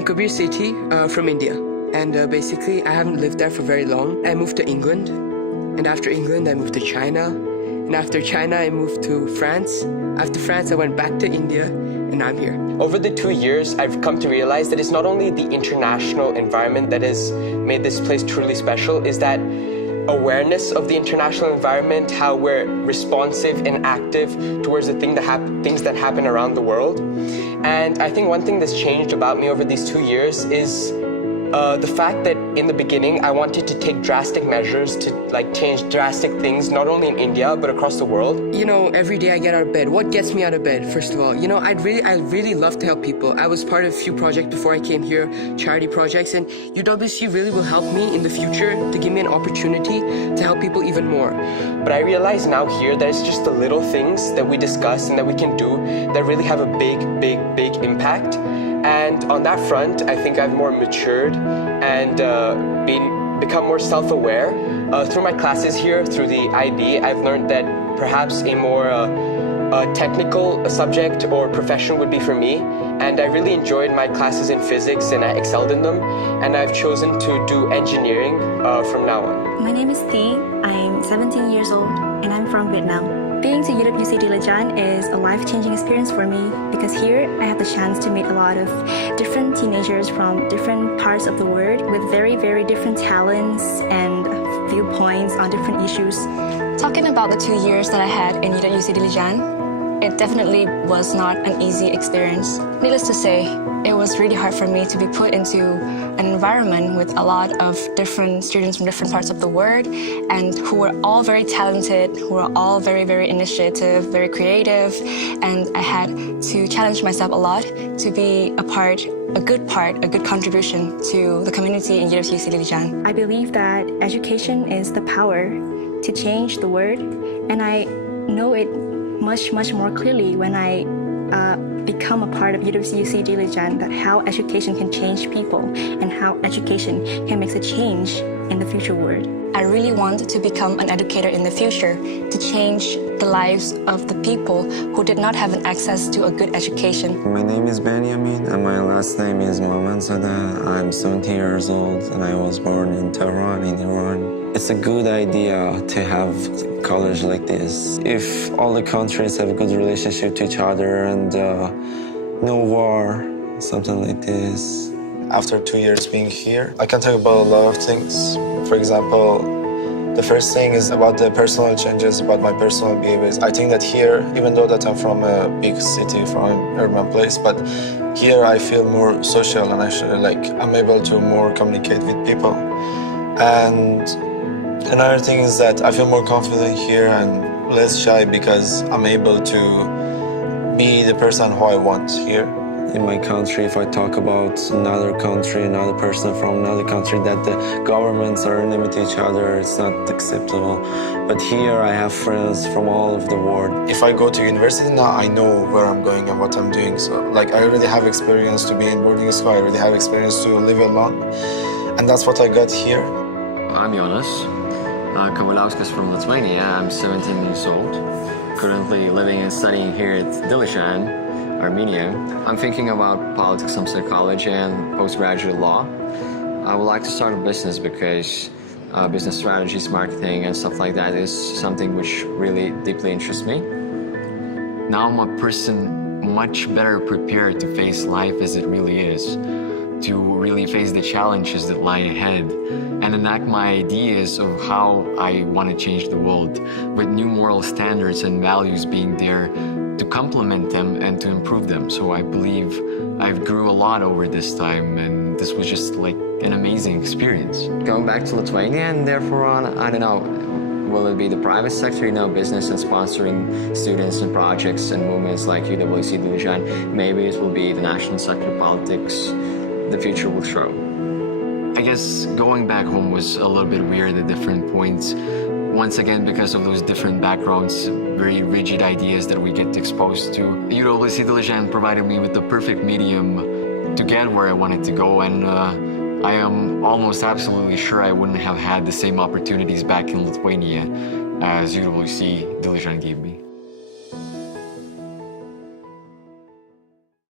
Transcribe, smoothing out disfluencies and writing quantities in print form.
I'm Kabir Sethi from India, and basically I haven't lived there for very long. I moved to England, and after England I moved to China, and after China I moved to France. After France I went back to India, and I'm here. Over the 2 years, I've come to realize that it's not only the international environment that has made this place truly special, is that awareness of the international environment, how we're responsive and active towards the things that happen around the world. And I think one thing that's changed about me over these 2 years is the fact that in the beginning I wanted to take drastic measures to change drastic things, not only in India but across the world. You know, every day I get out of bed. What gets me out of bed, first of all? You know, I really love to help people. I was part of a few projects before I came here, charity projects, and UWC really will help me in the future to give me an opportunity to help people even more. But I realize now here that it's just the little things that we discuss and that we can do that really have a big impact. And on that front, I think I've more matured and become more self-aware. Through my classes here, through the IB, I've learned that perhaps a more technical subject or profession would be for me. And I really enjoyed my classes in physics and I excelled in them. And I've chosen to do engineering from now on. My name is Thi. I'm 17 years old and I'm from Vietnam. Being to UWC Dilijan is a life-changing experience for me because here I have the chance to meet a lot of different teenagers from different parts of the world with very different talents and viewpoints on different issues. Talking about the 2 years that I had in UWC Dilijan, it definitely was not an easy experience. Needless to say, it was really hard for me to be put into an environment with a lot of different students from different parts of the world and who were all very talented, who were all very initiative, very creative, and I had to challenge myself a lot to be a good contribution to the community in UWC Dilijan. I believe that education is the power to change the world, and I know it much more clearly when I become a part of UWC Dilijan, that how education can change people and how education can make a change in the future world. I really want to become an educator in the future to change the lives of the people who did not have an access to a good education. My name is Benjamin and my last name is Mamanzadeh. I'm 17 years old and I was born in Tehran, in Iran. It's a good idea to have college like this. If all the countries have a good relationship to each other and no war, something like this. After 2 years being here, I can talk about a lot of things. For example, the first thing is about the personal changes, about my personal behaviors. I think that here, even though that I'm from a big city, from an urban place, but here I feel more social and I'm able to more communicate with people. And another thing is that I feel more confident here and less shy because I'm able to be the person who I want here. In my country, if I talk about another country, another person from another country, that the governments are enemy to each other, it's not acceptable. But here I have friends from all over the world. If I go to university now, I know where I'm going and what I'm doing. So I already have experience to be in boarding school, I already have experience to live alone. And that's what I got here. I'm Jonas Kowalauskas from Lithuania. I'm 17 years old, currently living and studying here at Dilijan, Armenia. I'm thinking about politics and psychology and postgraduate law. I would like to start a business because business strategies, marketing, and stuff like that is something which really deeply interests me. Now I'm a person much better prepared to face life as it really is, to really face the challenges that lie ahead and enact my ideas of how I want to change the world, with new moral standards and values being there to complement them and to improve them. So I believe I've grew a lot over this time, and this was just like an amazing experience. Going back to Lithuania and therefore on, I don't know, will it be the private sector, you know, business and sponsoring students and projects and movements like UWC Dilijan? Maybe it will be the national sector, politics. The future will show. I guess going back home was a little bit weird at different points. Once again, because of those different backgrounds, very rigid ideas that we get exposed to. UWC Dilijan provided me with the perfect medium to get where I wanted to go, and I am almost absolutely sure I wouldn't have had the same opportunities back in Lithuania as UWC Dilijan gave me.